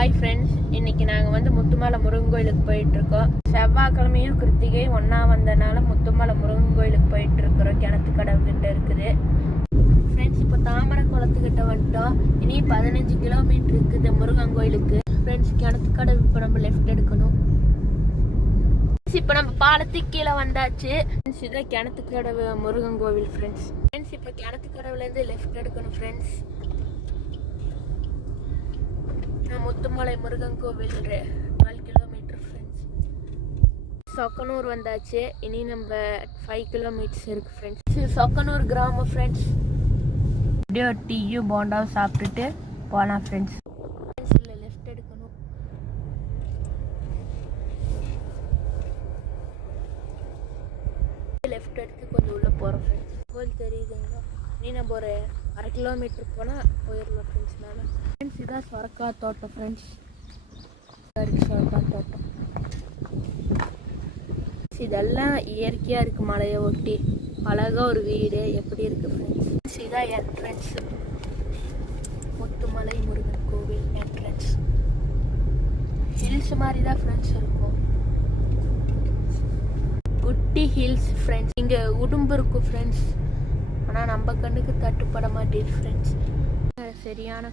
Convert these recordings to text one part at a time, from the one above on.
Hi friends, இன்னைக்கு நாங்கள் வந்து முத்துமலை முருகன் கோயிலுக்கு போயிட்டுருக்கோம். செவ்வாய்க்கிழமையும் கிருத்திகை ஒன்றா வந்தனால முத்துமலை முருகன் கோயிலுக்கு போயிட்டுருக்குறோம். கிணத்து கடவுக்கிட்ட இருக்குது ஃப்ரெண்ட்ஸ். இப்போ தாமரை குளத்துக்கிட்ட வந்துட்டோம். இனி 15 கிலோமீட்டர் இருக்குது முருகன் கோயிலுக்கு ஃப்ரெண்ட்ஸ். கிணத்து கடவு இப்போ நம்ம லெஃப்ட் எடுக்கணும். இப்போ நம்ம பாலத்துக்கு கீழே வந்தாச்சு. இதான் கிணத்து கடவு முருகன் கோவில் ஃப்ரெண்ட்ஸ். இப்போ கிணத்து கடவுலேருந்து லெஃப்ட் எடுக்கணும் ஃப்ரெண்ட்ஸ். முத்துமலை முருகன் கோவில் 12 கிலோமீட்டர் ஃப்ரெண்ட்ஸ். சொக்கனூர் வந்தாச்சு. இனி நம்ம 5 கிலோமீட்டர்ஸ் இருக்கு ஃப்ரெண்ட்ஸ். சொக்கனூர் கிராமம் ஃப்ரெண்ட்ஸ். அப்படியே ஒரு டீயும் போண்டாவும் சாப்பிட்டுட்டு போகலாம் ஃப்ரெண்ட்ஸ். இல்லை லெஃப்ட் எடுக்கணும். லெஃப்ட் எடுத்து கொஞ்சம் உள்ளே போகிறோம் ஃப்ரெண்ட்ஸ். கோயில் தெரியுதுங்களா? நீ நம்ம ஒரு 1/2 கிலோமீட்டர் போனால் போயிடலாம் ஃப்ரெண்ட்ஸ். மேலே ஃப்ரெண்ட்ஸ் இதான் சொரக்கா தோட்டம் ஃப்ரெண்ட்ஸ். சொரக்கா தோட்டம் இதெல்லாம் இயற்கையாக இருக்குது. மலையை ஒட்டி அழகாக ஒரு வீடு எப்படி இருக்குது ஃப்ரெண்ட்ஸ். இதான் என்ட்ரன்ஸ். முத்துமலை முருகன் கோவில் என்ட்ரன்ஸ். ஹில்ஸ் மாதிரி தான் ஃப்ரெண்ட்ஸ் இருக்கும். குட்டி ஹில்ஸ் ஃப்ரெண்ட்ஸ். இங்கே உடும்பு இருக்கும் ஃப்ரெண்ட்ஸ். ஆனால் நம்ம கண்ணுக்கு தட்டுப்பட மாட்டேது ஃப்ரெண்ட்ஸ். சரியான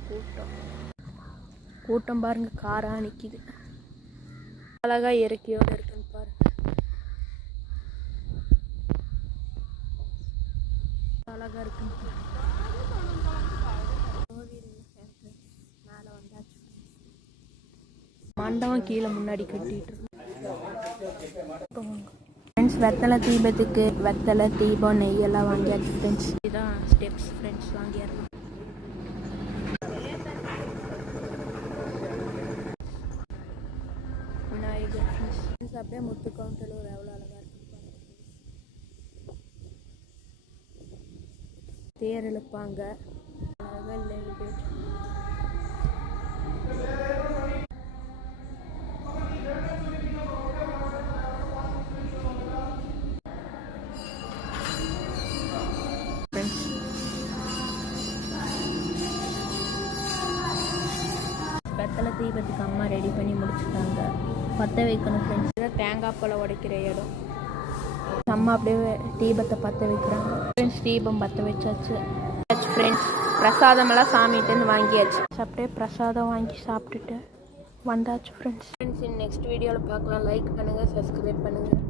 கூட்டம் பாருங்க. காரா நிற்கிது. அழகா இயற்கையோடு இருக்குன்னு பாருங்க. அழகா இருக்குன்னு மேலே வந்தாச்சு. மண்டபம் கீழே முன்னாடி கட்டிட்டு இருக்கு ஃப்ரெண்ட்ஸ். வெத்தலை தீபத்துக்கு வெத்தலை தீபம் நெய்யெல்லாம் வாங்கியாச்சு ஃப்ரெண்ட்ஸ். இதுதான் ஸ்டெப்ஸ் ஃப்ரெண்ட்ஸ். வாங்கிடலாம். விநாயகர் ஃப்ரெண்ட்ஸ். அப்படியே முத்து கவுண்டலூர் எவ்வளோ அழகாக இருக்கு. தேர் இழுப்பாங்க. வெத்தலை தீபத்துக்கு அம்மா ரெடி பண்ணி முடிச்சுட்டாங்க. பற்ற வைக்கணும் ஃப்ரெண்ட்ஸ். இதான் தேங்காய் பழம் உடைக்கிற இடம். அம்மா அப்படியே தீபத்தை பற்ற வைக்கிறாங்க ஃப்ரெண்ட்ஸ். தீபம் பற்ற வச்சாச்சு ஃப்ரெண்ட்ஸ். பிரசாதமெல்லாம் சாமிகிட்டேருந்து வாங்கியாச்சு. அப்படியே பிரசாதம் வாங்கி சாப்பிட்டுட்டு வந்தாச்சு ஃப்ரெண்ட்ஸ். நெக்ஸ்ட் வீடியோவில் பார்க்கலாம். லைக் பண்ணுங்கள், சப்ஸ்கிரைப் பண்ணுங்கள்.